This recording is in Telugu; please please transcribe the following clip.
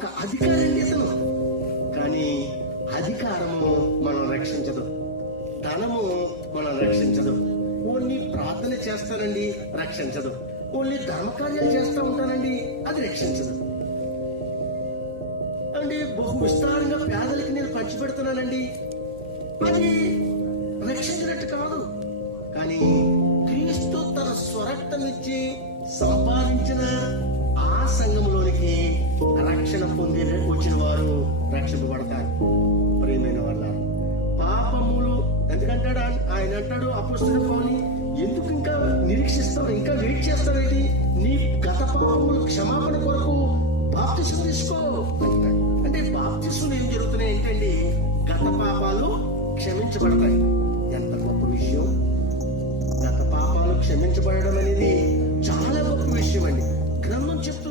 ఒక అధికారి అండి అతను. కానీ అధికారము మనం రక్షించదు, ధనము మనం రక్షించదు. ఓన్లీ ప్రార్థన చేస్తానండి, రక్షించదు. ఓన్లీ ధర్మకార్యాలు చేస్తూ ఉంటానండి, అది రక్షించదు అండి. బహు విస్తారంగా పేదలకి నేను పంచిపెడుతున్నానండి, అది రక్షించినట్టు కాదు. కానీ క్రీస్తు తన స్వరక్తం ఇచ్చి సంపాదించిన ఆ సంఘంలోనికి రక్షణ పొంది వచ్చిన వారు రక్షింపబడతారు. ప్రియమైన వాళ్ళ పాపములు ఎందుకంటాడు ఆయన అంటాడు అపొస్తలుడైన పౌలు, ఎందుకు ఇంకా నిరీక్షిస్తావు, ఇంకా వెయిట్ చేస్తావేంటి? నీ గత పాపములు క్షమాపణ కొరకు బాప్తిసం తీసుకో అంటాడు. అంటే బాప్తిసం ఏం జరుగుతున్నాయి ఏంటండి? గత పాపాలు క్షమించబడతాయి. ఎంత గొప్ప విషయం! గత పాపాలు క్షమించబడడం అనేది చాలా గొప్ప విషయం అండి. గ్రంథం చెప్తుంది